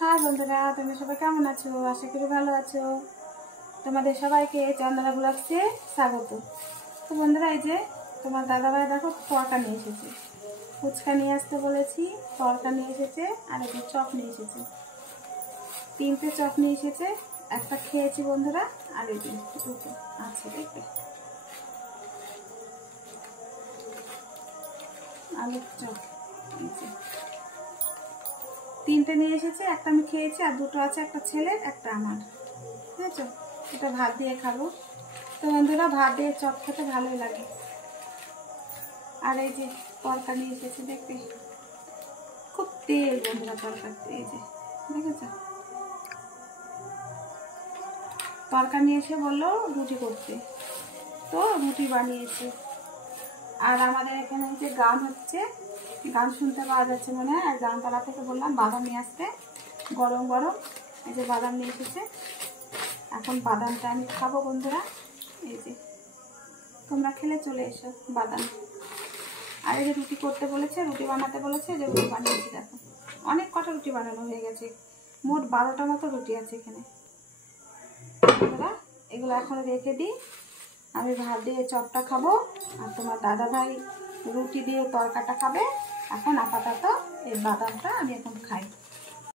হ্যাঁ বন্ধুরা, তোমরা সবাই কেমন আছো? আশা করি ভালো আছো। তোমাদের সবাইকে চন্দনা ব্লগসে স্বাগত। তো বন্ধুরা, এই যে তোমার দাদাভাই দেখো তরকা নিয়ে এসেছে। ফুচকা নিয়ে আসতে বলেছি, তরকা নিয়ে এসেছে, আর এই যে চপ নিয়ে এসেছে। 3টে চপ নিয়ে এসেছে। একটা খেয়েছি বন্ধুরা, আর এই যে দুটো আছে, দেখবে আলুর চপ। এই যে 3টে নিয়ে এসেছে, একটা আমি খেয়েছি আর দুটো আছে, একটা ছেলের একটা আমার। বুঝেছো? এটা ভাত দিয়ে খাবো। তো বন্ধুরা, ভাত দিয়ে চপ খেতে ভালোই লাগে। আর এই যে তরকা নিয়ে এসেছে, দেখবে খুব তেল বন্ধুরা তরকারিতে। এই যে দেখেছো, তরকা নিয়ে এসে বললো রুটি করতে, তো রুটি বানিয়েছে। আর আমাদের এখানে যে গান হচ্ছে, গান শুনতে পাওয়া যাচ্ছে মনে হয়। আর গানতলা থেকে বললাম বাদাম নিয়ে আসতে, গরম গরম। এই যে বাদাম নিয়ে এসেছে, এখন বাদামটা আমি খাবো বন্ধুরা। এই যে তোমরা খেলে চলে এসো বাদাম। আর এই যে রুটি করতে বলেছে, রুটি বানাতে বলেছে, যে রুটি বানিয়েছি দেখো। অনেক কটা রুটি বানানো হয়ে গেছে, মোট 12টা মতো রুটি আছে এখানে। বন্ধুরা, এগুলো এখন রেখে দিই, আমি ভাত দিয়ে চপটা খাবো, আর তোমার দাদা ভাই রুটি দিয়ে তরকাটা খাবে। এখন আপাতত এই বাদামটা আমি এখন খাই।